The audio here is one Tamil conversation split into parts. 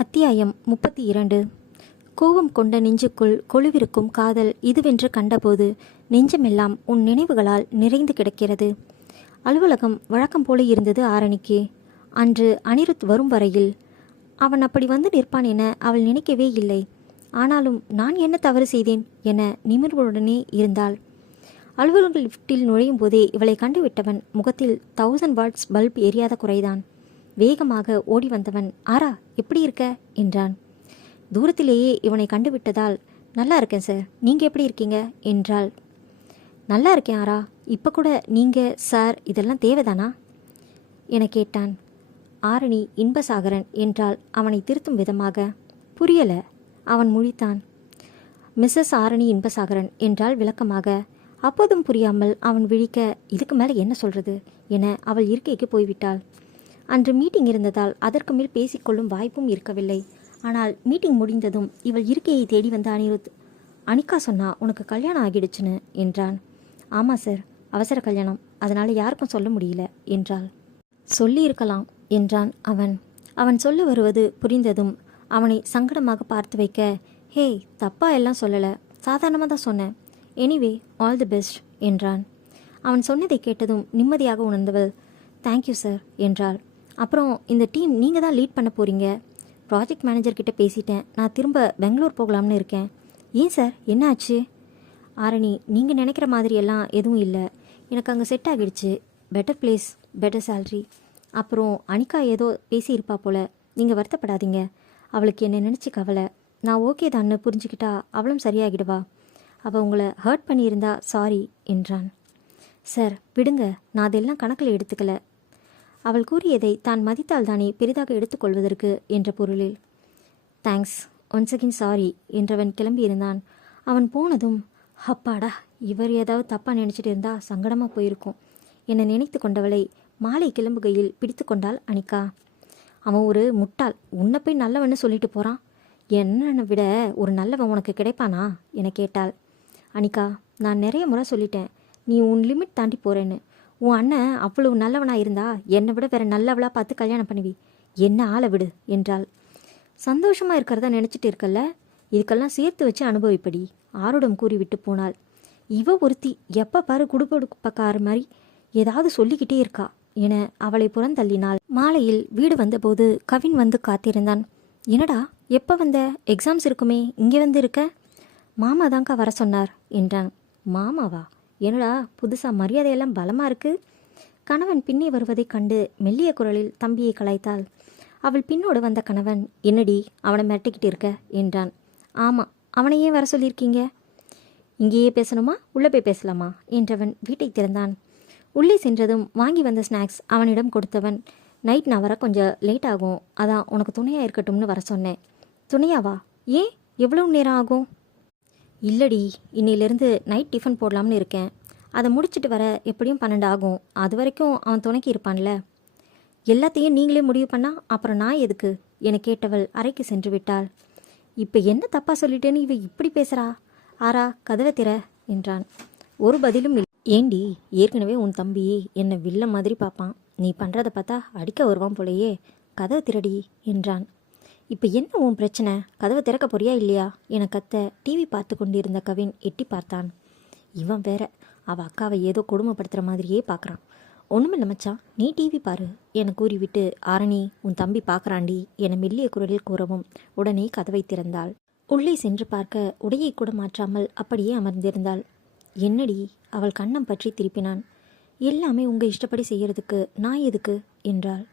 அத்தியாயம் 32. கோபம் கொண்ட நெஞ்சுக்குள் கொலுவிருக்கும் காதல் இதுவென்று கண்டபோது நெஞ்சமெல்லாம் உன் நினைவுகளால் நிறைந்து கிடக்கிறது. அலுவலகம் வழக்கம் போல இருந்தது ஆரணிக்கு. அன்று அனிருத் வரும் வரையில் அவன் அப்படி வந்து நிற்பான் என அவள் நினைக்கவே இல்லை. ஆனாலும் நான் என்ன தவறு செய்தேன் என நிமிர்வுடனே இருந்தாள். அலுவலக லிஃப்டில் நுழையும் போதே இவளை கண்டுவிட்டவன் முகத்தில் 1000 வாட்ஸ் பல்ப் எரியாத குறைதான். வேகமாக ஓடி வந்தவன், ஆரா எப்படி இருக்க என்றான். தூரத்திலேயே இவனை கண்டுவிட்டதால், நல்லா இருக்கேன் சார், நீங்கள் எப்படி இருக்கீங்க என்றாள். நல்லா இருக்கேன் ஆரா, இப்போ கூட நீங்கள் சார் இதெல்லாம் தேவைதானா என கேட்டான். ஆரணி இன்பசாகரன் என்றால் அவனை திருத்தும் விதமாக. புரியல. அவன் முழித்தான். மிஸ்ஸஸ் ஆரணி இன்பசாகரன் என்றால் விளக்கமாக. அப்போதும் புரியாமல் அவன் விழிக்க, இதுக்கு மேலே என்ன சொல்றது என அவள் இருக்கைக்கு போய்விட்டாள். அன்று மீட்டிங் இருந்ததால் அதற்கு மேல் பேசிக்கொள்ளும் வாய்ப்பும் இருக்கவில்லை. ஆனால் மீட்டிங் முடிந்ததும் இவள் இருக்கையை தேடி வந்த அனிருத், அனிகா சொன்னா உனக்கு கல்யாணம் ஆகிடுச்சுன்னு என்றான். ஆமாம் சார், அவசர கல்யாணம், அதனால் யாருக்கும் சொல்ல முடியல என்றாள். சொல்லியிருக்கலாம் என்றான் அவன். அவன் சொல்ல வருவது புரிந்ததும் அவனை சங்கடமாக பார்த்து வைக்க, ஹே தப்பா எல்லாம் சொல்லலை, சாதாரணமாக தான் சொன்னேன், எனிவே ஆல் தி பெஸ்ட் என்றான். அவன் சொன்னதை கேட்டதும் நிம்மதியாக உணர்ந்தவள், தேங்க்யூ சார் என்றாள். அப்புறம் இந்த டீம் நீங்கள் தான் லீட் பண்ண போகிறீங்க. ப்ராஜெக்ட் மேனேஜர்கிட்ட பேசிட்டேன், நான் திரும்ப பெங்களூர் போகலாம்னு இருக்கேன். ஏன் சார், என்ன ஆச்சு? ஆரணி, நீங்கள் நினைக்கிற மாதிரியெல்லாம் எதுவும் இல்லை, எனக்கு அங்கே செட் ஆகிடுச்சு. Better place, better salary. அப்புறம் அனிகா ஏதோ பேசியிருப்பா போல், நீங்கள் வருத்தப்படாதீங்க. அவளுக்கு என்னை நினச்சி கவலை. நான் ஓகே தான்னு புரிஞ்சுக்கிட்டா அவளும் சரியாகிடுவா. அவள் உங்களை ஹர்ட் பண்ணியிருந்தா சாரி என்றான். சார் விடுங்க, நான் அதெல்லாம் கணக்கில் எடுத்துக்கல. அவள் கூறியதை தான் மதித்தால் தானே பெரிதாக எடுத்துக்கொள்வதற்கு என்ற பொருளில். தேங்க்ஸ், ஒன்ஸ் அகெயின் சாரி என்றவன் கிளம்பியிருந்தான். அவன் போனதும், அப்பாடா, இவர் ஏதாவது தப்பாக நினச்சிட்டு இருந்தா சங்கடமாக போயிருக்கும் என நினைத்து கொண்டவளை மாலை கிளம்புகையில் பிடித்து கொண்டாள் அனிகா. அவன் ஒரு முட்டாள், உன்னை போய் நல்லவன்னு சொல்லிட்டு போகிறான், என்னை விட ஒரு நல்லவன் உனக்கு கிடைப்பானா என கேட்டாள். அனிகா, நான் நிறைய முறை சொல்லிட்டேன், நீ உன் லிமிட் தாண்டி போகிறேன்னு. உன் அண்ணன் அவ்வளவு நல்லவனாக இருந்தா என்னை விட வேற நல்லவளாக பார்த்து கல்யாணம் பண்ணுவி, என்ன ஆளை விடு என்றாள். சந்தோஷமாக இருக்கிறதா நினச்சிட்டு இருக்கல்ல, இதுக்கெல்லாம் சேர்த்து வச்சு அனுபவிப்படி ஆருடம் கூறிவிட்டு போனாள். இவ ஒருத்தி எப்போ பாரு குடுப்பக்கார மாதிரி ஏதாவது சொல்லிக்கிட்டே இருக்கா என அவளை புறந்தள்ளினாள். மாலையில் வீடு வந்தபோது கவின் வந்து காத்திருந்தான். என்னடா எப்போ வந்த, எக்ஸாம்ஸ் இருக்குமே, இங்கே வந்து இருக்க? மாமா தாங்க்கா வர சொன்னார் என்றான். மாமாவா? என்னடா புதுசாக மரியாதையெல்லாம் பலமாக இருக்குது? கணவன் பின்னே வருவதைக் கண்டு மெல்லிய குரலில் தம்பியை கலாய்த்தாள். அவள் பின்னோடு வந்த கணவன், என்னடி அவனை மிரட்டிக்கிட்டு இருக்க என்றான். ஆமாம், அவனை ஏன் வர சொல்லியிருக்கீங்க? இங்கேயே பேசணுமா, உள்ளே போய் பேசலாமா என்றவன் வீட்டை திறந்தான். உள்ளே சென்றதும் வாங்கி வந்த ஸ்நாக்ஸ் அவனிடம் கொடுத்தவன், நைட் நான் வர கொஞ்சம் லேட் ஆகும், அதான் உனக்கு துணையாக இருக்கட்டும்னு வர சொன்னேன். துணையாவா? ஏன், எவ்வளவு நேரம் ஆகும்? இல்லடி, இன்னிலிருந்து நைட் டிஃபன் போடலாம்னு இருக்கேன், அதை முடிச்சுட்டு வர எப்படியும் 12 ஆகும், அது வரைக்கும் அவன் துணைக்கி இருப்பான்ல. எல்லாத்தையும் நீங்களே முடிவு பண்ணால் அப்புறம் நான் எதுக்கு என கேட்டவள் அறைக்கு சென்று விட்டாள். இப்போ என்ன தப்பாக சொல்லிட்டேன்னு இவ இப்படி பேசுகிறா? ஆரா, கதவை திற என்றான். ஒரு பதிலும் இல்லை. ஏண்டி, ஏற்கனவே உன் தம்பி என்னை வில்ல மாதிரி பார்ப்பான், நீ பண்ணுறதை பார்த்தா அடிக்க வருவான் போலையே, கதவை திரடி என்றான். இப்போ என்ன உன் பிரச்சனை, கதவை திறக்க போறியா இல்லையா என கத்த டிவி பார்த்து கொண்டிருந்த கவின் எட்டி பார்த்தான். இவன் வேற அவள் அக்காவை ஏதோ கொடுமைப்படுத்துகிற மாதிரியே பார்க்குறான். ஒன்றுமில்ல மச்சான், நீ டிவி பாரு என கூறிவிட்டு, ஆரணி உன் தம்பி பார்க்குறாண்டி என மெல்லிய குரலில் கூறவும் உடனே கதவை திறந்தாள். உள்ளே சென்று பார்க்க உடையை கூட மாற்றாமல் அப்படியே அமர்ந்திருந்தாள். என்னடி? அவள் கண்ணம் பற்றி திருப்பினான். எல்லாமே உங்கள் இஷ்டப்படி செய்யறதுக்கு நான் எதுக்கு என்றாள்.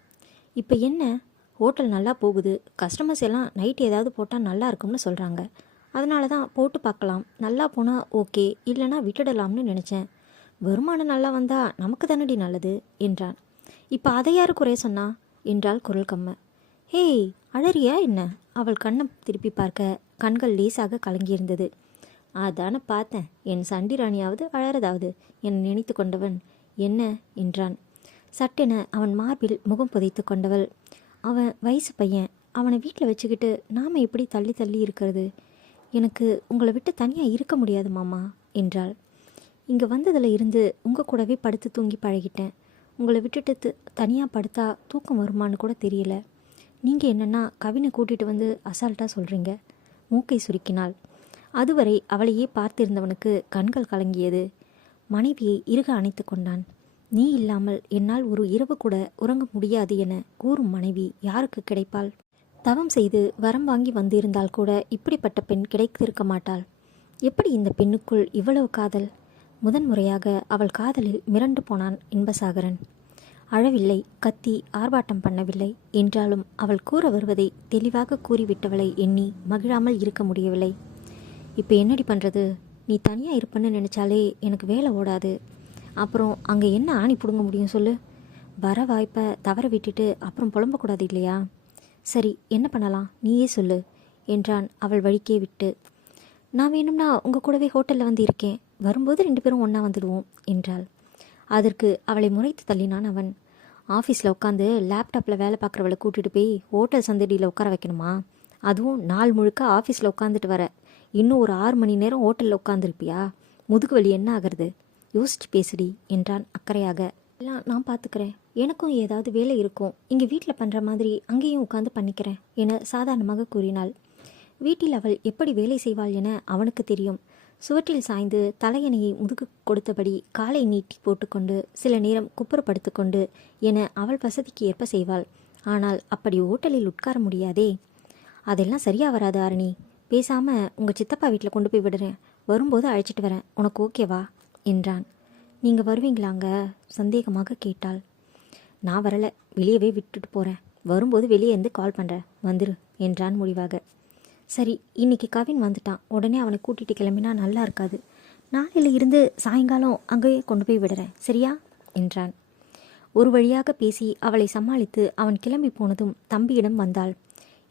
இப்போ என்ன, ஹோட்டல் நல்லா போகுது, கஸ்டமர்ஸ் எல்லாம் நைட் ஏதாவது போட்டால் நல்லா இருக்கும்னு சொல்கிறாங்க, அதனால தான் போட்டு பார்க்கலாம், நல்லா போனால் ஓகே, இல்லைனா விட்டுடலாம்னு நினச்சேன். வருமானம் நல்லா வந்தால் நமக்கு தானடி நல்லது என்றான். இப்போ அதை யார் குறைய சொன்னா என்றாள் குரல் கம்ம. ஹேய், அழறியா என்ன? அவள் கண்ணம் திருப்பி பார்க்க கண்கள் லேசாக கலங்கியிருந்தது. அதான பார்த்தேன், என் சண்டி ராணியாவது அழறதாவது என நினைத்து கொண்டவன், என்ன என்றான். சட்டென அவன் மார்பில் முகம் புதைத்து கொண்டவள், அவன் வயசு பையன், அவனை வீட்டில் வச்சுக்கிட்டு நாம் எப்படி தள்ளி தள்ளி இருக்கிறது? எனக்கு உங்களை விட்டு தனியாக இருக்க முடியாது மாமா என்றாள். இங்கே வந்ததில் இருந்து உங்கள் கூடவே படுத்து தூங்கி பழகிட்டேன், உங்களை விட்டுட்டு தனியாக படுத்தா தூக்கம் வருமானு கூட தெரியல. நீங்கள் என்னென்னா கவினை கூட்டிகிட்டு வந்து அசால்ட்டாக சொல்கிறீங்க. மூக்கை சுருக்கினாள். அதுவரை அவளையே பார்த்திருந்தவனுக்கு கண்கள் கலங்கியது. மனைவியை இறுக அணைத்து கொண்டான். நீ இல்லாமல் என்னால் ஒரு இரவு கூட உறங்க முடியாது என கூறும் மனைவி யாருக்கு கிடைப்பாள்? தவம் செய்து வரம் வாங்கி வந்திருந்தால் கூட இப்படிப்பட்ட பெண் கிடைத்திருக்க மாட்டாள். எப்படி இந்த பெண்ணுக்குள் இவ்வளவு காதல்? முதன்முறையாக அவள் காதலில் மிரண்டு போனான் இன்பசாகரன். அழவில்லை, கத்தி ஆர்ப்பாட்டம் பண்ணவில்லை. என்றாலும் அவள் கூற வருவதை தெளிவாக கூறிவிட்டவளை எண்ணி மகிழாமல் இருக்க முடியவில்லை. இப்போ என்னடி பண்ணுறது? நீ தனியாக இருப்பன்னு நினச்சாலே எனக்கு வேலை ஓடாது. அப்புறம் அங்கே என்ன ஆணி பிடுங்க முடியும் சொல்லு? வர வாய்ப்பை தவற விட்டுட்டு அப்புறம் புலம்பக்கூடாது இல்லையா? சரி, என்ன பண்ணலாம் நீயே சொல்லு என்றான் அவள் வழிக்கே விட்டு. நான் வேணும்னா உங்கள் கூடவே ஹோட்டலில் வந்து இருக்கேன். வரும்போது 2 பேரும் ஒன்றா வந்துடுவோம் என்றாள். அதற்கு அவளை முறைத்து தள்ளினான் அவன். ஆஃபீஸில் உட்காந்து லேப்டாப்பில் வேலை பார்க்குறவளை கூட்டிகிட்டு போய் ஹோட்டல் சந்தடியில் உட்கார வைக்கணுமா? அதுவும் நாள் முழுக்க ஆஃபீஸில் உட்காந்துட்டு வர. இன்னும் ஒரு 6 மணி நேரம் ஹோட்டலில் உட்காந்துருப்பியா? முதுகு வலி என்ன ஆகிறது? யோசிச்சு பேசுடி என்றான் அக்கறையாக. எல்லாம் நான் பார்த்துக்கிறேன். எனக்கும் ஏதாவது வேலை இருக்கும். இங்கே வீட்டில் பண்ணுற மாதிரி அங்கேயும் உட்காந்து பண்ணிக்கிறேன் என சாதாரணமாக கூறினாள். வீட்டில் அவள் எப்படி வேலை செய்வாள் என அவனுக்கு தெரியும். சுவற்றில் சாய்ந்து தலையணையை முதுகு கொடுத்தபடி காலை நீட்டி போட்டுக்கொண்டு சில நேரம் குப்புறப்படுத்து கொண்டு என அவள் வசதிக்கு ஏற்ப செய்வாள். ஆனால் அப்படி ஓட்டலில் உட்கார முடியாதே. அதெல்லாம் சரியாக வராது ஆரணி. பேசாமல் உங்கள் சித்தப்பா வீட்டில் கொண்டு போய் விடுறேன். வரும்போது அழைச்சிட்டு வரேன். உனக்கு ஓகேவா என்றான். நீங்கள் வருவீங்களாங்க? சந்தேகமாக கேட்டாள். நான் வரலை, வெளியவே விட்டுட்டு போகிறேன். வரும்போது வெளியே இருந்து கால் பண்ணுறேன், வந்துரு என்றான் முடிவாக. சரி, இன்னைக்கு கவின் வந்துட்டான். உடனே அவனை கூட்டிகிட்டு கிளம்பினா நல்லா இருக்காது. நாளையில் இருந்து சாயங்காலம் அங்கேயே கொண்டு போய் விடுறேன், சரியா என்றான். ஒரு வழியாக பேசி அவளை சமாளித்து அவன் கிளம்பி போனதும் தம்பியிடம் வந்தாள்.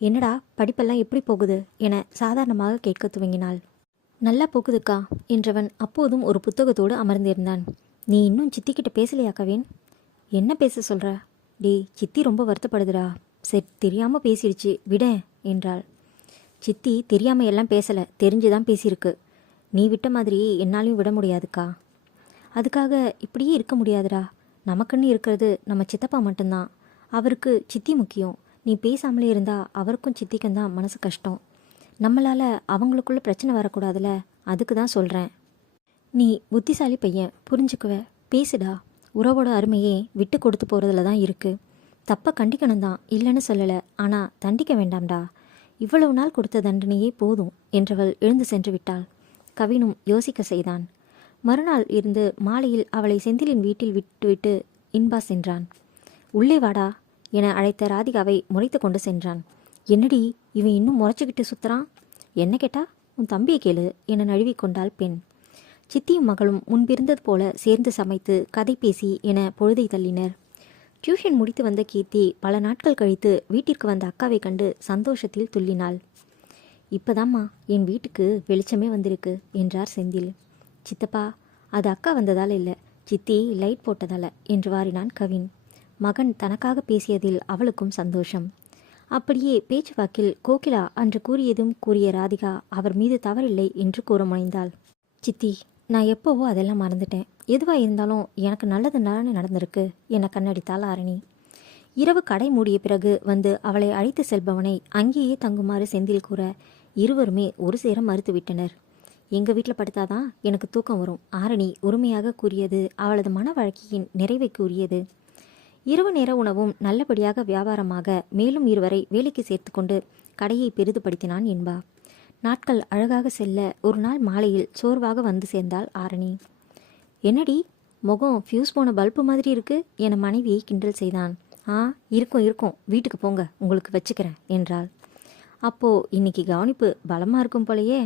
என்னடா, படிப்பெல்லாம் எப்படி போகுது என சாதாரணமாக கேட்க துவங்கினாள். நல்லா போகுதுக்கா என்றவன் அப்போதும் ஒரு புத்தகத்தோடு அமர்ந்திருந்தான். நீ இன்னும் சித்திக்கிட்ட பேசலையா கவின்? என்ன பேச சொல்கிற? டேய், சித்தி ரொம்ப வருத்தப்படுதுடா. சரி, தெரியாமல் பேசிடுச்சு, விடேன் என்றாள். சித்தி தெரியாமல் எல்லாம் பேசலை, தெரிஞ்சுதான் பேசியிருக்கு. நீ விட்ட மாதிரி என்னாலையும் விட முடியாதுக்கா. அதுக்காக இப்படியே இருக்க முடியாதுடா. நமக்குன்னு இருக்கிறது நம்ம சித்தப்பா மட்டும்தான். அவருக்கு சித்தி முக்கியம். நீ பேசாமலே இருந்தால் அவருக்கும் சித்திக்கும் தான் மனசு கஷ்டம். நம்மளால் அவங்களுக்குள்ள பிரச்சனை வரக்கூடாதுல, அதுக்கு தான் சொல்கிறேன். நீ புத்திசாலி பையன், புரிஞ்சுக்குவ. பேசுடா. உறவோட அருமையே விட்டு கொடுத்து போகிறதுல தான் இருக்குது. தப்பை கண்டிக்கணும் தான், இல்லைன்னு சொல்லலை. ஆனால் தண்டிக்க வேண்டாம்டா. இவ்வளவு நாள் கொடுத்த தண்டனையே போதும் என்றவள் எழுந்து சென்று விட்டாள். கவினும் யோசிக்க செய்தான். மறுநாள் இருந்து மாலையில் அவளை செந்திலின் வீட்டில் விட்டுவிட்டு இன்பா சென்றான். உள்ளே வாடா என அழைத்த ராதிகாவை முறைத்து கொண்டு சென்றான். என்னடி இவன் இன்னும் முறைச்சிக்கிட்டு சுத்துறான்? என்ன கேட்டா? உன் தம்பியை கேளு என நழுவிக்கொண்டாள் பெண். சித்தியும் மகளும் முன்பிருந்தது போல சேர்ந்து சமைத்து கதை பேசி என பொழுதை தள்ளினர். டியூஷன் முடித்து வந்த கீர்த்தி பல நாட்கள் கழித்து வீட்டிற்கு வந்த அக்காவை கண்டு சந்தோஷத்தில் துள்ளினாள். இப்போதாம்மா என் வீட்டுக்கு வெளிச்சமே வந்திருக்கு என்றார் செந்தில். சித்தப்பா, அது அக்கா வந்ததால் இல்லை, சித்தி லைட் போட்டதால என்று வாரினான் கவின். மகன் தனக்காக பேசியதில் அவளுக்கும் சந்தோஷம். அப்படியே பேச்சுவாக்கில் கோகிலா அன்று கூறியதும் கூறிய ராதிகா அவர் மீது தவறில்லை என்று கூற முனைந்தாள். சித்தி, நான் எப்போவோ அதெல்லாம் மறந்துட்டேன். எதுவாக இருந்தாலும் எனக்கு நல்லது நானே நடந்திருக்கு என கண்ணடித்தாள் ஆரணி. இரவு கடை மூடிய பிறகு வந்து அவளை அழைத்து செல்பவனை அங்கேயே தங்குமாறு செந்தில் கூற இருவருமே ஒரு சேர மறுத்துவிட்டனர். எங்கள் வீட்டில் படுத்தாதான் எனக்கு தூக்கம் வரும், ஆரணி உரிமையாக கூறியது அவளது மன வழக்கியின் நிறைவை கூறியது. இரவு நேர உணவும் நல்லபடியாக வியாபாரமாக மேலும் இருவரை வேலைக்கு சேர்த்து கொண்டு கடையை பெரிதுபடுத்தினான் என்பா. நாட்கள் அழகாக செல்ல ஒரு நாள் மாலையில் சோர்வாக வந்து சேர்ந்தாள் ஆரணி. என்னடி முகம் ஃபியூஸ் போன பல்பு மாதிரி இருக்கு என மனைவியை கிண்டல் செய்தான். இருக்கும், வீட்டுக்கு போங்க, உங்களுக்கு வச்சுக்கிறேன் என்றாள். அப்போ இன்னைக்கு கவனிப்பு பலமாக இருக்கும் போலையே.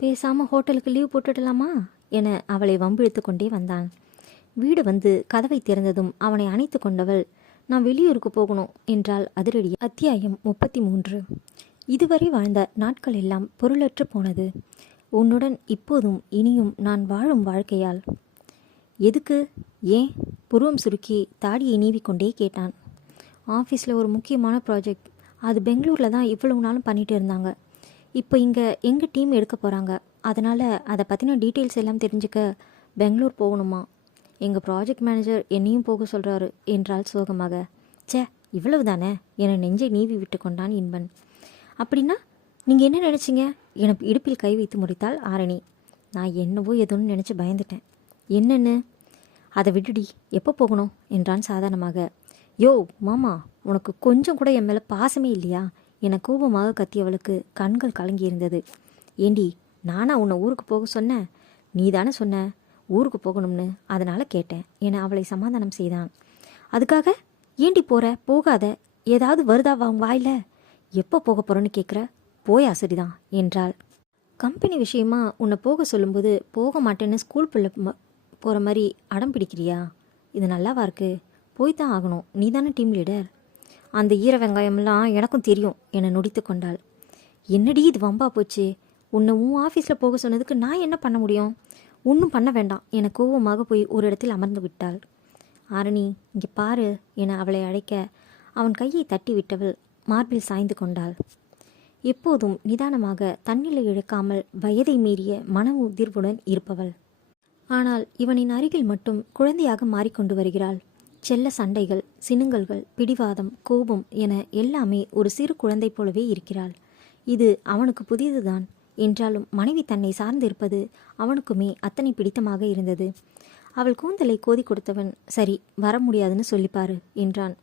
பேசாமல் ஹோட்டலுக்கு லீவ் போட்டுடலாமா என அவளை வம்பிழுத்து கொண்டே வந்தான். வீடு வந்து கதவை திறந்ததும் அவனை அணைத்து கொண்டவள், நான் வெளியூருக்கு போகணும் என்றாள் அதிரடி. அத்தியாயம் 33. இதுவரை வாழ்ந்த நாட்கள் எல்லாம் பொருளற்று போனது. உன்னுடன் இப்போதும் இனியும் நான் வாழும் வாழ்க்கையால். எதுக்கு? ஏன்? புருவம் சுருக்கி தாடியை நீவிக்கொண்டே கேட்டான். ஆஃபீஸில் ஒரு முக்கியமான ப்ராஜெக்ட். அது பெங்களூரில் தான் இவ்வளவு நாளும் பண்ணிகிட்டு இருந்தாங்க. இப்போ இங்கே எங்கள் டீம் எடுக்க போகிறாங்க. அதனால் அதை பற்றின டீட்டெயில்ஸ் எல்லாம் தெரிஞ்சுக்க பெங்களூர் போகணுமா. எங்கள் ப்ராஜெக்ட் மேனேஜர் என்னையும் போக சொல்கிறாரு என்றாள் சோகமாக. ச்சே, இவ்வளவுதானே என நெஞ்சை நீவி விட்டு கொண்டான் இன்பன். அப்படின்னா நீங்கள் என்ன நினச்சிங்க? எனக்கு இடுப்பில் கை வைத்து முடித்தாள் ஆரணி. நான் என்னவோ ஏதோன்னு நினச்சி பயந்துட்டேன். என்னன்னு? அதை விடுடி, எப்போ போகணும் என்றான் சாதாரணமாக. யோ மாமா, உனக்கு கொஞ்சம் கூட என் மேலே பாசமே இல்லையா என கோபமாக கத்தியவளுக்கு கண்கள் கலங்கியிருந்தது. ஏண்டி, நானா உன்னை ஊருக்கு போக சொன்னேன்? நீ தானே சொன்ன ஊருக்கு போகணும்னு, அதனால் கேட்டேன் என அவளை சமாதானம் செய்தான். அதுக்காக ஏண்டி போகிற? போகாத. ஏதாவது வருதா உன் வாயில? எப்போ போக போகிறோன்னு கேட்குற? போயா சரிதான் என்றாள். கம்பெனி விஷயமா உன்னை போக சொல்லும்போது போக மாட்டேன்னு ஸ்கூல் பிள்ளை போகிற மாதிரி அடம் பிடிக்கிறியா? இது நல்லாவா இருக்கு? போய் தான் ஆகணும், நீ தானே டீம் லீடர். அந்த ஈர வெங்காயம்லாம் எனக்கும் தெரியும் என நொடித்து கொண்டாள். என்னடி இது வம்பா போச்சு? உன்னை உன் ஆஃபீஸில் போக சொன்னதுக்கு நான் என்ன பண்ண முடியும்? ஒன்றும் பண்ண வேண்டாம் என கோபமாக போய் ஒரு இடத்தில் அமர்ந்து விட்டாள். ஆரணி, இங்கே பாரு என அவளை அழைக்க அவன் கையை தட்டி விட்டவள் மார்பில் சாய்ந்து கொண்டாள். எப்போதும் நிதானமாக தன்னிலை இழக்காமல் வயதை மீறிய மன உதிர்வுடன் இருப்பவள். ஆனால் இவனின் அருகில் மட்டும் குழந்தையாக மாறிக்கொண்டு வருகிறாள். செல்ல சண்டைகள், சினுங்கல்கள், பிடிவாதம், கோபம் என எல்லாமே ஒரு சிறு குழந்தை போலவே இருக்கிறாள். இது அவனுக்கு புதியதுதான். என்றாலும் மனைவி தன்னை சார்ந்திருப்பது அவனுக்குமே அத்தனை பிடித்தமாக இருந்தது. அவள் கூந்தலை கோதி கொடுத்தவன், சரி வர முடியாதுன்னு சொல்லிப்பாரு என்றான்.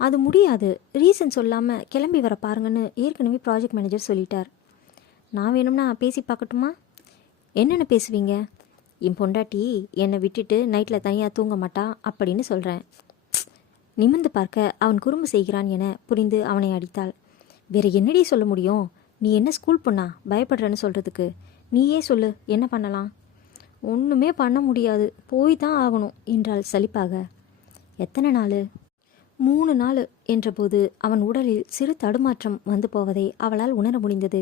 அது முடியாது, ரீசன் சொல்லாமல் கிளம்பி வர பாருங்கன்னு ஏற்கனவே ப்ராஜெக்ட் மேனேஜர் சொல்லிட்டார். நான் வேணும்னா பேசி பார்க்கட்டுமா? என்னென்ன பேசுவீங்க? என் பொண்டாட்டி என்னை விட்டுட்டு நைட்டில் தனியாக தூங்க மாட்டா அப்படின்னு சொல்கிறேன். நிமிர்ந்து பார்க்க அவன் குறும்பு செய்கிறான் என புரிந்து அவனை அடித்தாள். வேற என்னடி சொல்ல முடியும்? நீ என்ன ஸ்கூல் பொண்ணா பயப்படுறேன்னு சொல்கிறதுக்கு? நீயே சொல்லு, என்ன பண்ணலாம்? ஒன்றுமே பண்ண முடியாது, போய் தான் ஆகணும் என்றாள் சலிப்பாக. எத்தனை நாள்? 3 நாள் என்றபோது அவன் உடலில் சிறு தடுமாற்றம் வந்து போவதை அவளால் உணர முடிந்தது.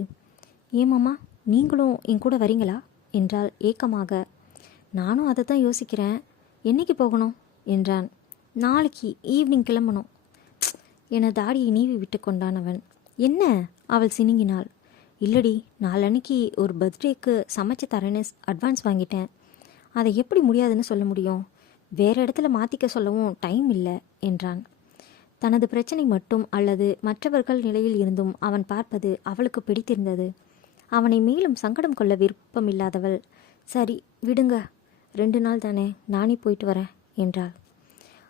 ஏமாம்மா, நீங்களும் என் கூட வரீங்களா என்றாள் ஏக்கமாக. நானும் அதை தான் யோசிக்கிறேன். என்னைக்கு போகணும் என்றான். நாளைக்கு ஈவினிங் கிளம்பணும் என தாடியை நீவி விட்டு கொண்டான் அவன். என்ன? அவள் சினுங்கினாள். இல்லடி, நாளன்னைக்கு ஒரு பர்த்டேக்கு சமைச்சு தரேன்னு அட்வான்ஸ் வாங்கிட்டேன். அதை எப்படி முடியாதுன்னு சொல்ல முடியும்? வேறு இடத்துல மாற்றிக்க சொல்லவும் டைம் இல்லை என்றான். தனது பிரச்சனை மட்டும் அல்லது மற்றவர்கள் நிலையில் இருந்தும் அவன் பார்ப்பது அவளுக்கு பிடித்திருந்தது. அவனை மேலும் சங்கடம் கொள்ள விருப்பமில்லாதவள், சரி விடுங்க, 2 நாள் தானே, நானே போயிட்டு வரேன் என்றாள்.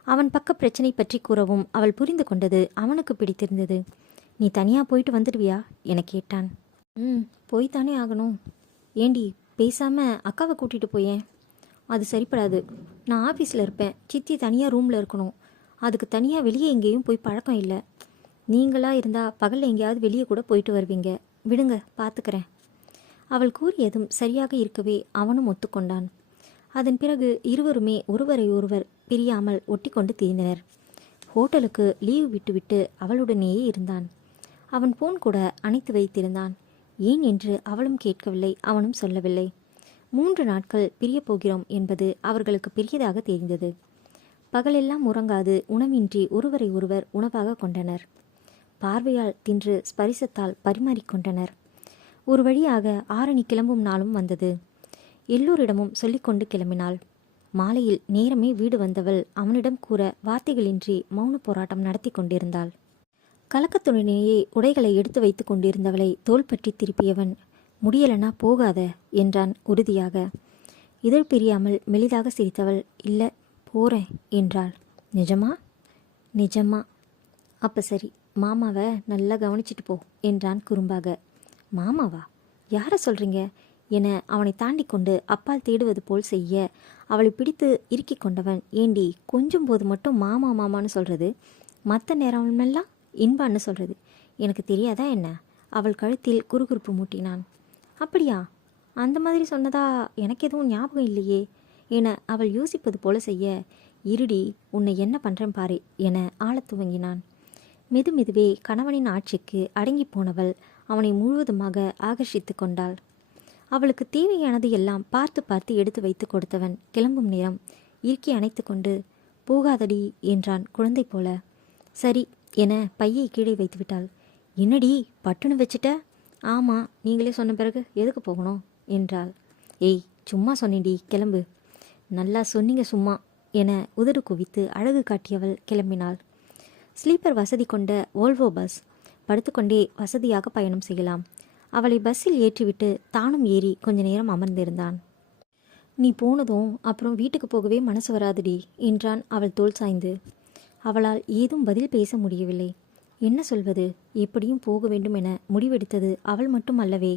அவன் பக்க பிரச்சனை பற்றி கூறவும் அவள் புரிந்து கொண்டது அவனுக்கு பிடித்திருந்தது. நீ தனியாக போயிட்டு வந்துடுவியா என கேட்டான். போய்த்தானே ஆகணும். ஏண்டி, பேசாமல் அக்காவை கூட்டிகிட்டு போயேன். அது சரிப்படாது. நான் ஆஃபீஸில் இருப்பேன், சித்தி தனியாக ரூமில் இருக்கணும். அதுக்கு தனியாக வெளியே எங்கேயும் போய் பழக்கம் இல்லை. நீங்களாக இருந்தால் பகலில் எங்கேயாவது வெளியே கூட போயிட்டு வருவீங்க. விடுங்க, பார்த்துக்கிறேன். அவள் கூறியதும் சரியாக இருக்கவே அவனும் ஒத்துக்கொண்டான். அதன் பிறகு இருவருமே ஒருவரை ஒருவர் பிரியாமல் ஒட்டி கொண்டு திரிந்தனர். ஹோட்டலுக்கு லீவு விட்டுவிட்டு அவளுடனேயே இருந்தான். அவன் போன் கூட அணைத்து வைத்திருந்தான். ஏன் என்று அவளும் கேட்கவில்லை, அவனும் சொல்லவில்லை. 3 நாட்கள் பிரியப் போகிறோம் என்பது அவர்களுக்கு பெரியதாக தெரிந்தது. பகலெல்லாம் உறங்காது உணவின்றி ஒருவரை ஒருவர் உணவாக கொண்டனர். பார்வையால் தின்று ஸ்பரிசத்தால் பரிமாறிக்கொண்டனர். ஒரு வழியாக ஆரணி கிளம்பும் நாளும் வந்தது. எல்லோரிடமும் சொல்லிக்கொண்டு கிளம்பினாள். மாலையில் நேரமே வீடு வந்தவள் அவனிடம் கூற வார்த்தைகளின்றி மௌன போராட்டம் நடத்தி கொண்டிருந்தாள். கலக்கத்துடனேயே உடைகளை எடுத்து வைத்து கொண்டிருந்தவளை தோள் பற்றி திருப்பியவன், முடியலனா போகாத என்றான் உறுதியாக. இதழ் பிரியாமல் மெலிதாக சிரித்தவள், இல்லை போகிறேன் என்றாள். நிஜமா? நிஜமா. அப்போ சரி, மாமாவை நல்லா கவனிச்சிட்டு போ என்றான் குறும்பாக. மாமாவா? யாரை சொல்கிறீங்க என அவனை தாண்டி கொண்டு அப்பால் தேடுவது போல் செய்ய அவளை பிடித்து இறுக்கி கொண்டவன், ஏண்டி கொஞ்சம் போது மட்டும் மாமா மாமான்னு சொல்கிறது, மற்ற நேரமெல்லாம் இன்பான்னு சொல்கிறது எனக்கு தெரியாதா என்ன? அவள் கழுத்தில் குறுகுறுப்பு மூட்டினான். அப்படியா? அந்த மாதிரி சொன்னதா எனக்கு எதுவும் ஞாபகம் இல்லையே என அவள் யோசிப்பது போல செய்ய, இருடி உன்னை என்ன பண்ணுறேன் பாரு என ஆளத் துவங்கினான். மெதுமெதுவே கணவனின் ஆட்சிக்கு அடங்கி போனவள் அவனை முழுவதுமாக ஆகர்ஷித்து கொண்டாள். அவளுக்கு தேவையானது எல்லாம் பார்த்து பார்த்து எடுத்து வைத்து கொடுத்தவன் கிளம்பும் நேரம் இறுக்கி அணைத்து கொண்டு, போகாதடி என்றான் குழந்தை போல. சரி என பையை கீழே வைத்து விட்டாள். என்னடி பட்டுன்னு வச்சுட்ட? ஆமாம், நீங்களே சொன்ன பிறகு எதுக்கு போகணும் என்றாள். ஏய் சும்மா சொன்னேன்டி, கிளம்பு. நல்லா சொன்னீங்க சும்மா என உதடு குவித்து அழகு காட்டியவள் கிளம்பினாள். ஸ்லீப்பர் வசதி கொண்ட வோல்வோ பஸ். படுத்துக்கொண்டே வசதியாக பயணம் செய்யலாம். அவளை பஸ்ஸில் ஏற்றிவிட்டு தானும் ஏறி கொஞ்ச நேரம் அமர்ந்திருந்தான். நீ போனதும் அப்புறம் வீட்டுக்கு போகவே மனசு வராதுடி என்றான் அவள் தோள் சாய்ந்து. அவளால் ஏதும் பதில் பேச முடியவில்லை. என்ன சொல்வது? எப்படியும் போக வேண்டும் என முடிவெடுத்தது அவள் மட்டும் அல்லவே,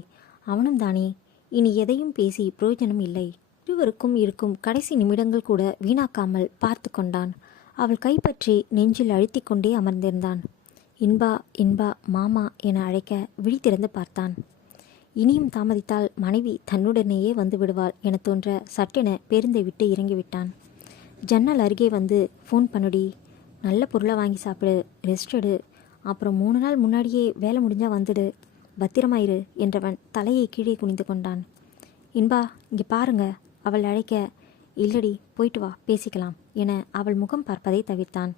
அவனும் தானே. இனி எதையும் பேசி பிரயோஜனம் இல்லை. இருவருக்கும் இருக்கும் கடைசி நிமிடங்கள் கூட வீணாக்காமல் பார்த்து கொண்டான். அவள் கைப்பற்றி நெஞ்சில் அழுத்தி கொண்டே அமர்ந்திருந்தான். இன்பா இன்பா மாமா என அழைக்க விழித்திறந்து பார்த்தான். இனியும் தாமதித்தால் மனைவி தன்னுடனேயே வந்து விடுவாள் என தோன்ற சட்டென பேருந்தை விட்டு இறங்கிவிட்டான். ஜன்னல் அருகே வந்து ஃபோன் பண்ணுடி, நல்ல பொருளை வாங்கி சாப்பிடு, ரெஸ்ட் எடு, அப்புறம் 3 நாள் முன்னாடியே வேலை முடிஞ்சால் வந்துடு, பத்திரமாயிரு என்றவன் தலையை கீழே குனிந்து கொண்டான். இன்பா இங்கே பாருங்க அவள் அழைக்க, இல்லடி போயிட்டு வா பேசிக்கலாம் என அவள் முகம் பார்ப்பதை தவிர்த்தான்.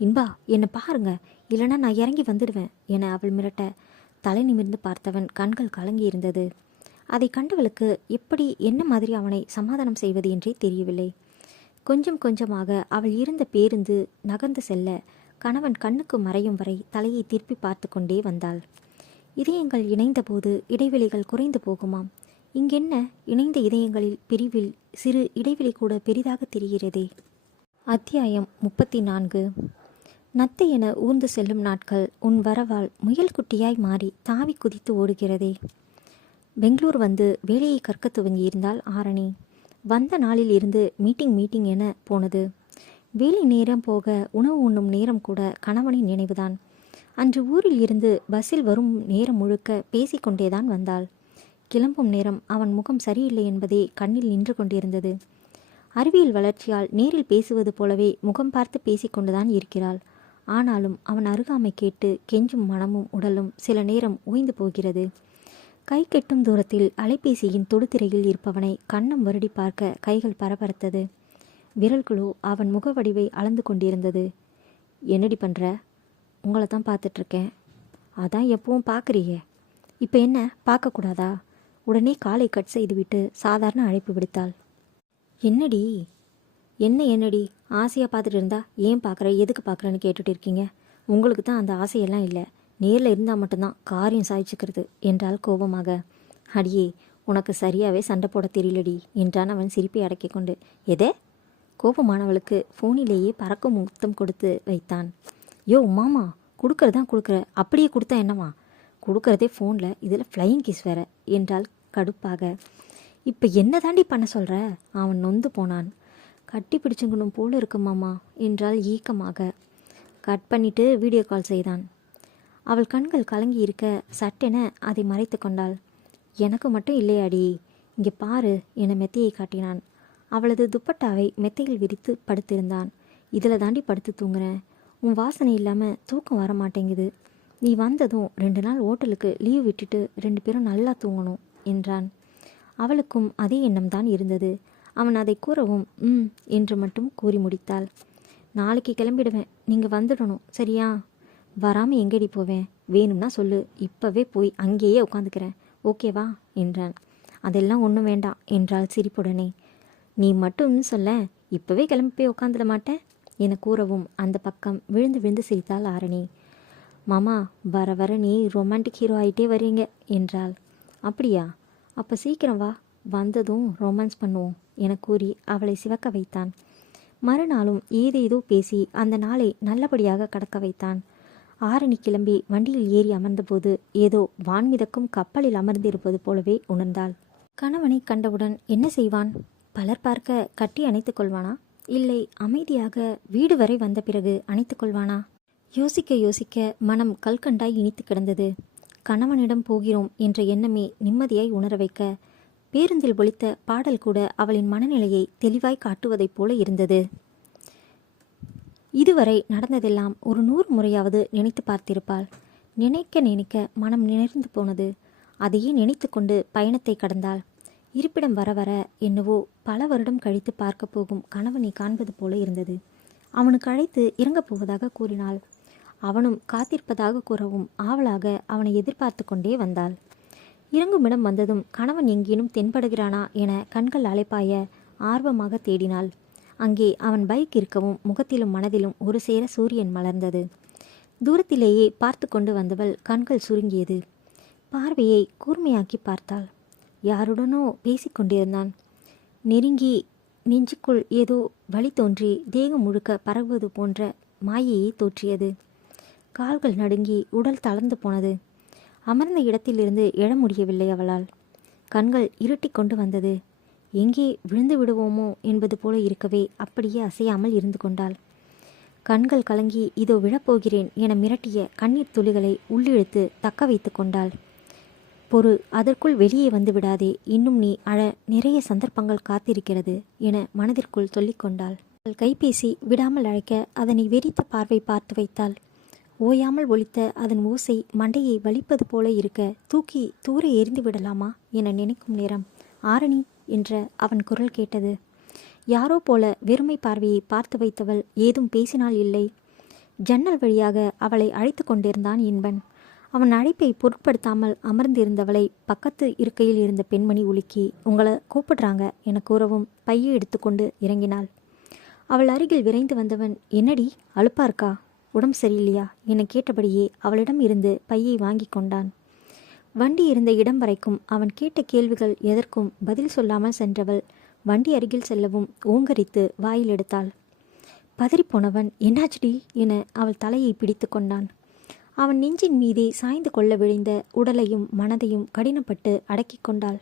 இன்பா என்னை பாருங்க, இல்லைனா நான் இறங்கி வந்துடுவேன் என அவள் மிரட்ட தலை நிமிர்ந்து பார்த்தவன் கண்கள் கலங்கி இருந்தது. அதை கண்டவளுக்கு எப்படி என்ன மாதிரி அவனை சமாதானம் செய்வது என்றே தெரியவில்லை. கொஞ்சம் கொஞ்சமாக அவள் இருந்த பேருந்து நகர்ந்து செல்ல கணவன் கண்ணுக்கு மறையும் வரை தலையை திருப்பி பார்த்து கொண்டே வந்தாள். இதயங்கள் இணைந்தபோது இடைவெளிகள் குறைந்து போகுமாம். இங்கென்ன, இணைந்த இதயங்களில் பிரிவில் சிறு இடைவெளி கூட பெரிதாக தெரிகிறதே. அத்தியாயம் 34. நத்தை என ஊர்ந்து செல்லும் நாட்கள் உன் வரவால் முயல் குட்டியாய் மாறி தாவி குதித்து ஓடுகிறதே. பெங்களூர் வந்து வேலையை கற்க துவங்கியிருந்தாள் ஆரணி. வந்த நாளில் இருந்து மீட்டிங் என போனது. வேலை நேரம் போக உணவு உண்ணும் நேரம் கூட கணவனின் நினைவுதான். அன்று ஊரில் இருந்து பஸ்ஸில் வரும் நேரம் முழுக்க பேசிக்கொண்டேதான் வந்தாள். கிளம்பும் நேரம் அவன் முகம் சரியில்லை என்பதே கண்ணில் நின்று கொண்டிருந்தது. அறிவியல் வளர்ச்சியால் நேரில் பேசுவது போலவே முகம் பார்த்து பேசிக்கொண்டுதான் இருக்கிறாள். ஆனாலும் அவன் அருகாமை கேட்டு கெஞ்சும் மனமும் உடலும் சில நேரம் ஓய்ந்து போகிறது. கை கெட்டும் தூரத்தில் அலைபேசியின் தொடுதிரையில் இருப்பவனை கன்னம் வருடி பார்க்க கைகள் பரபரத்தது. விரல்களோ அவன் முகவடிவை அளந்து கொண்டிருந்தது. என்னடி பண்ணுற? உங்களை தான் பார்த்துட்ருக்கேன். அதான் எப்பவும் பார்க்குறியே, இப்போ என்ன பார்க்கக்கூடாதா? உடனே காலை கட் செய்துவிட்டு சாதாரண அழைப்பு விடுத்தாள். என்னடி என்னடி ஆசையாக பார்த்துட்டு இருந்தா ஏன் பார்க்குற, எதுக்கு பார்க்குறேன்னு கேட்டுட்டு இருக்கீங்க? உங்களுக்கு தான் அந்த ஆசையெல்லாம் இல்லை, நேரில் இருந்தால் மட்டும்தான் காரியம் சாய்ச்சிக்கிறது என்றால் கோபமாக. அடியே உனக்கு சரியாகவே சண்டை போட தெரியலடி என்றான் அவன் சிரிப்பை அடக்கி கொண்டு. எதே? கோபமானவளுக்கு ஃபோனிலேயே பறக்கும் முத்தம் கொடுத்து வைத்தான். யோ மாமா, கொடுக்கறதான் கொடுக்குற, அப்படியே கொடுத்தா என்னவா? கொடுக்கறதே ஃபோனில், இதில் ஃப்ளையிங் கிஸ் வேற என்றால் கடுப்பாக. இப்போ என்ன தாண்டி பண்ண சொல்கிற? அவன் நொந்து போனான். கட்டி பிடிச்சுக்கணும் போல இருக்கு மாமா என்றால் ஈக்கமாக. கட் பண்ணிட்டு வீடியோ கால் செய்தான். அவள் கண்கள் கலங்கி இருக்க சட்டென அதை மறைத்து கொண்டாள். எனக்கு மட்டும் இல்லையாடி, இங்கே பாரு என மெத்தையை காட்டினான். அவளது துப்பட்டாவை மெத்தையில் விரித்து படுத்திருந்தான். இதில் தாண்டி படுத்து தூங்குறேன். உன் வாசனை இல்லாமல் தூக்கம் வர மாட்டேங்குது. நீ வந்ததும் 2 நாள் ஹோட்டலுக்கு லீவ் விட்டுட்டு 2 பேரும் நல்லா தூங்கணும் என்றான். அவளுக்கும் அதே எண்ணம்தான் இருந்தது. அவன் அதை கூறவும் என்று மட்டும் கூறி முடித்தாள். நாளைக்கு கிளம்பிடுவேன், நீங்கள் வந்துடணும் சரியா? வராமல் எங்கடி போவேன்? வேணும்னா சொல்லு, இப்போவே போய் அங்கேயே உட்காந்துக்கிறேன், ஓகேவா என்றான். அதெல்லாம் ஒன்றும் வேண்டாம் என்றாள் சிரிப்புடனே. நீ மட்டும் சொல்ல, இப்போவே கிளம்பி போய் உட்காந்துட மாட்டேன் என கூறவும் அந்த பக்கம் விழுந்து விழுந்து சிரித்தாள் ஆரணி. மாமா, வர வர நீ ரொமான்டிக் ஹீரோ ஆகிட்டே வரீங்க என்றாள். அப்படியா? அப்போ சீக்கிரம் வா, வந்ததும் ரொமான்ஸ் பண்ணுவோம் என கூறி அவளை சிவக்க வைத்தான். மறுநாளும் ஏதேதோ பேசி அந்த நாளை நல்லபடியாக கடக்க வைத்தான். ஆரணி கிளம்பி வண்டியில் ஏறி அமர்ந்தபோது ஏதோ வான்மிதக்கும் கப்பலில் அமர்ந்திருப்பது போலவே உணர்ந்தாள். கணவனை கண்டவுடன் என்ன செய்வான்? பலர் பார்க்க கட்டி அணைத்துக் கொள்வானா? இல்லை அமைதியாக வீடு வரை வந்த பிறகு அணைத்துக் கொள்வானா? யோசிக்க யோசிக்க மனம் கல்கண்டாய் இனித்து கிடந்தது. கணவனிடம் போகிறோம் என்ற எண்ணமே நிம்மதியாய் உணர வைக்க பேருந்தில் ஒலித்த பாடல் கூட அவளின் மனநிலையை தெளிவாய் காட்டுவதைப் போல இருந்தது. இதுவரை நடந்ததெல்லாம் ஒரு 100 முறையாவது நினைத்து பார்த்திருப்பாள். நினைக்க நினைக்க மனம் நிறைந்து போனது. அதையே நினைத்து கொண்டு பயணத்தை கடந்தாள். இருப்பிடம் வர வர என்னவோ பல வருடம் கழித்து பார்க்க போகும் கணவனை காண்பது போல இருந்தது. அவனுக்கு அழைத்து இறங்கப் போவதாக கூறினாள். அவனும் காத்திருப்பதாக கூறவும் ஆவலாக அவனை எதிர்பார்த்து கொண்டே வந்தாள். இறங்குமிடம் வந்ததும் கணவன் எங்கேனும் தென்படுகிறானா என கண்கள் அலைப்பாய ஆர்வமாக தேடினாள். அங்கே அவன் பைக் இருக்கவும் முகத்திலும் மனதிலும் ஒரு சேர சூரியன் மலர்ந்தது. தூரத்திலேயே பார்த்து கொண்டு வந்தவள் கண்கள் சுருங்கியது. பார்வையை கூர்மையாக்கி பார்த்தாள். யாருடனோ பேசிக்கொண்டிருந்தான். நெருங்கி நெஞ்சுக்குள் ஏதோ வலி தோன்றி தேகம் முழுக்க பரவுவது போன்ற மாயையை தோற்றியது. கால்கள் நடுங்கி உடல் தளர்ந்து போனது. அமர்ந்த இடத்திலிருந்து எழ முடியவில்லை அவளால். கண்கள் இருட்டி கொண்டு வந்தது. எங்கே விழுந்து விடுவோமோ என்பது போல இருக்கவே அப்படியே அசையாமல் இருந்து கொண்டாள். கண்கள் கலங்கி இதோ விழப்போகிறேன் என மிரட்டிய கண்ணீர் துளிகளை உள்ளிழுத்து தக்க வைத்து கொண்டாள். பொறு, அதற்குள் வெளியே வந்து விடாதே, இன்னும் நீ அழ நிறைய சந்தர்ப்பங்கள் காத்திருக்கிறது என மனதிற்குள் சொல்லிக்கொண்டாள். அவள் கைபேசி விடாமல் அழைக்க அதனை வெறித்த பார்வை பார்த்து வைத்தாள். ஓயாமல் ஒலித்த அதன் ஓசை மண்டையை வலிப்பது போல இருக்க தூக்கி தூர எரிந்து விடலாமா என நினைக்கும் நேரம் ஆரணி என்ற அவன் குரல் கேட்டது. யாரோ போல வெறுமை பார்வையை பார்த்து வைத்தவள் ஏதும் பேசினால் இல்லை. ஜன்னல் வழியாக அவளை அழைத்து கொண்டிருந்தான் இன்பன். அவன் அழைப்பை பொருட்படுத்தாமல் அமர்ந்திருந்தவளை பக்கத்து இருக்கையில் இருந்த பெண்மணி உலுக்கி, உங்களை கூப்பிடுறாங்க என கூறவும் பையை எடுத்துக்கொண்டு இறங்கினாள். அவள் அருகில் விரைந்து வந்தவன், என்னடி அலுப்பா இருக்கா, உடம்பு சரியில்லையா என கேட்டபடியே அவளிடம் இருந்து பையை வாங்கி கொண்டான். வண்டி இருந்த இடம் வரைக்கும் அவன் கேட்ட கேள்விகள் எதற்கும் பதில் சொல்லாமல் சென்றவள் வண்டி அருகில் செல்லவும் ஓங்கரித்து வாயில் எடுத்தாள். பதறிப்போனவன், என்னாச்சுடி என அவள் தலையை பிடித்து கொண்டான். அவன் நெஞ்சின் மீதே சாய்ந்து கொள்ள விழைந்த உடலையும் மனதையும் கடினப்பட்டு அடக்கி கொண்டாள்.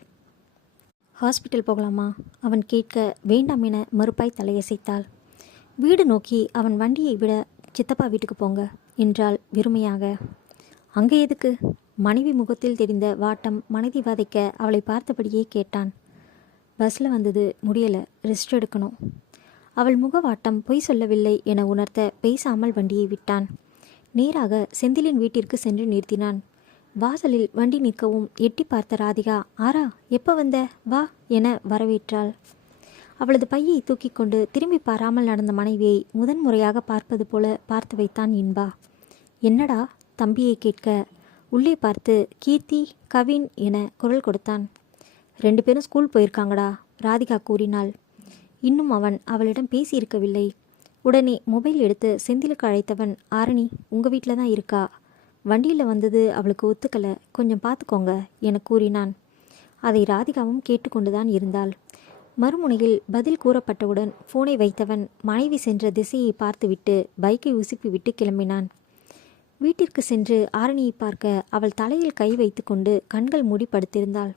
ஹாஸ்பிட்டல் போகலாமா அவன் கேட்க வேண்டாம் என மறுப்பாய் தலையசைத்தாள். வீடு நோக்கி அவன் வண்டியை விட சித்தப்பா வீட்டுக்கு போங்க என்றாள் வெறுமையாக. அங்கே எதுக்கு? மனைவி முகத்தில் தெரிந்த வாட்டம் மனைவி வதைக்க அவளை பார்த்தபடியே கேட்டான். பஸ்ஸில் வந்தது முடியலை, ரெஸ்ட் எடுக்கணும். அவள் முகவாட்டம் பொய் சொல்லவில்லை என உணர்த்த பேசாமல் வண்டியை விட்டான். நேராக செந்திலின் வீட்டிற்கு சென்று நிறுத்தினான். வாசலில் வண்டி நிற்கவும் எட்டி பார்த்த ராதிகா, ஆரா எப்போ வந்த, வா என வரவேற்றாள். அவளது பையை தூக்கி கொண்டு திரும்பி பாராமல் நடந்த மனைவியை முதன்முறையாக பார்ப்பது போல பார்த்து வைத்தான் இன்பா. என்னடா தம்பியை கேட்க உள்ளே பார்த்து கீர்த்தி, கவின் என குரல் கொடுத்தான். 2 பேரும் ஸ்கூல் போயிருக்காங்கடா ராதிகா கூறினாள். இன்னும் அவன் அவளிடம் பேசியிருக்கவில்லை. உடனே மொபைல் எடுத்து செந்திலுக்கு அழைத்தவன், ஆரணி உங்கள் வீட்டில் தான் இருக்கா, வண்டியில் வந்தது அவளுக்கு ஒத்துக்கலை, கொஞ்சம் பார்த்துக்கோங்க என கூறினான். அதை ராதிகாவும் கேட்டுக்கொண்டுதான் இருந்தாள். மறுமுனையில் பதில் கூறப்பட்டவுடன் ஃபோனை வைத்தவன் மனைவி சென்ற திசையை பார்த்துவிட்டு பைக்கை உசுப்பிவிட்டு கிளம்பினான். வீட்டிற்கு சென்று ஆரணியை பார்க்க அவள் தலையில் கை வைத்து கொண்டு கண்கள் மூடி படுத்திருந்தாள்.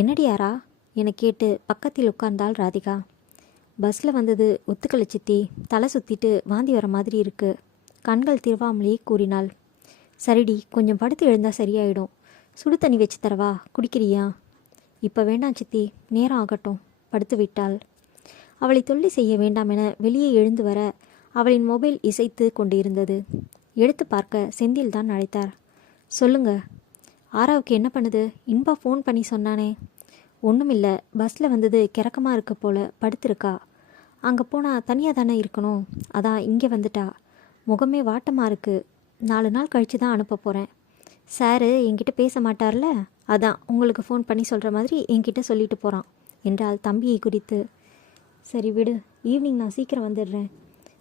என்னடியாரா என கேட்டு பக்கத்தில் உட்கார்ந்தாள் ராதிகா. பஸ்ஸில் வந்தது ஒத்துக்கலை சித்தி, தலை சுற்றிட்டு வாந்தி வர மாதிரி இருக்கு, கண்கள் திருவாமலே கூறினாள். சரிடி, கொஞ்சம் படுத்து எழுந்தால் சரியாயிடும், சுடு தண்ணி வச்சு தரவா, குடிக்கிறியா? இப்போ வேண்டாம் சித்தி, நேரம் ஆகட்டும், படுத்து விட்டாள். அவளை தொல்லை செய்ய வேண்டாம் என வெளியே எழுந்து வர அவளின் மொபைல் இசைத்து கொண்டிருந்தது. எடுத்து பார்க்க செந்தில் தான் அழைத்தார். சொல்லுங்க, ஆராவுக்கு என்ன பண்ணுது? இன்பா ஃபோன் பண்ணி சொன்னானே. ஒன்றுமில்லை, பஸ்ஸில் வந்தது கிறக்கமாக இருக்க போல, படுத்திருக்கா. அங்கே போனால் தனியாக தானே இருக்கணும், அதான் இங்கே வந்துட்டா. முகமே வாட்டமாக இருக்குது, 4 நாள் கழித்து தான் அனுப்ப போகிறேன். சாரு என்கிட்ட பேச மாட்டார்ல, அதான் உங்களுக்கு ஃபோன் பண்ணி சொல்கிற மாதிரி என்கிட்ட சொல்லிட்டு போகிறான் என்றாள் தம்பியை குறித்து. சரி விடு, ஈவினிங் நான் சீக்கிரம் வந்துடுறேன்.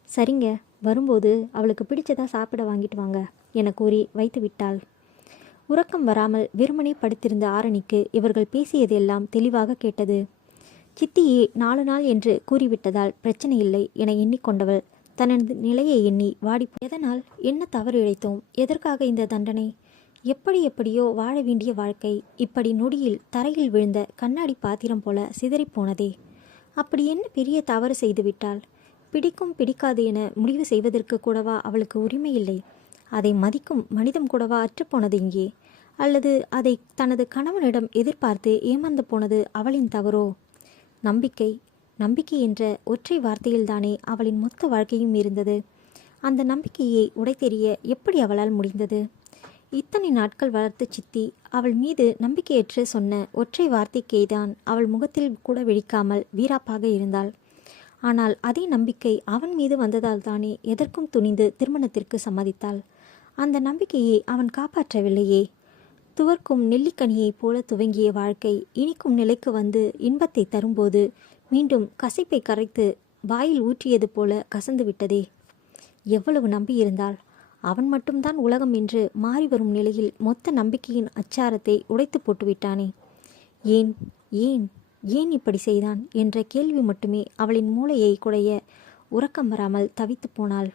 சரிங்க, வரும்போது அவளுக்கு பிடிச்சதா சாப்பிட வாங்கிட்டு வாங்க என கூறி வைத்து விட்டாள். உறக்கம் வராமல் வெறுமனே படுத்திருந்த ஆரணிக்கு இவர்கள் பேசியது எல்லாம் தெளிவாக கேட்டது. சித்தியே 4 நாள் என்று கூறிவிட்டதால் பிரச்சனை இல்லை என எண்ணிக்கொண்டவள் தனது நிலையை எண்ணி வாடி, எதனால் என்ன தவறு இழைத்தோம், எதற்காக இந்த தண்டனை, எப்படியோ வாழ வேண்டிய வாழ்க்கை இப்படி நொடியில் தரையில் விழுந்த கண்ணாடி பாத்திரம் போல சிதறிப்போனதே. அப்படி என்ன பெரிய தவறு செய்துவிட்டாள்? பிடிக்கும் பிடிக்காது என முடிவு செய்வதற்கு கூடவா அவளுக்கு உரிமை இல்லை? அதை மதிக்கும் மனிதம் கூடவா அற்றுப்போனது இங்கே? அல்லது அதை தனது கணவனிடம் எதிர்பார்த்து ஏமாந்து போனது அவளின் தவறோ? நம்பிக்கை என்ற ஒற்றை வார்த்தையில்தானே அவளின் மொத்த வாழ்க்கையும் இருந்தது. அந்த நம்பிக்கையை உடைத்தெறிய எப்படி அவளால் முடிந்தது? இத்தனை நாட்கள் வளர்த்து சித்தி அவள் மீது நம்பிக்கையற்று சொன்ன ஒற்றை வார்த்தைக்கேதான் அவள் முகத்தில் கூட விழிக்காமல் வீராப்பாக இருந்தாள். ஆனால் அதே நம்பிக்கை அவன் மீது வந்ததால் தானே எதற்கும் துணிந்து திருமணத்திற்கு சம்மதித்தாள். அந்த நம்பிக்கையை அவன் காப்பாற்றவில்லையே. துவர்க்கும் நெல்லிக்கனியைப் போல துவங்கிய வாழ்க்கை இனிக்கும் நிலைக்கு வந்து இன்பத்தை தரும்போது மீண்டும் கசைப்பை கரைத்து வாயில் ஊற்றியது போல கசந்து விட்டதே. எவ்வளவு நம்பியிருந்தாள்! அவன் மட்டும்தான் உலகம் என்று மாறி வரும் நிலையில் மொத்த நம்பிக்கையின் அச்சாரத்தை உடைத்து போட்டுவிட்டானே. ஏன் ஏன் ஏன் இப்படி செய்தான் என்ற கேள்வி மட்டுமே அவளின் மூளையை குடைய உறக்கம் வராமல் தவித்து போனாள்.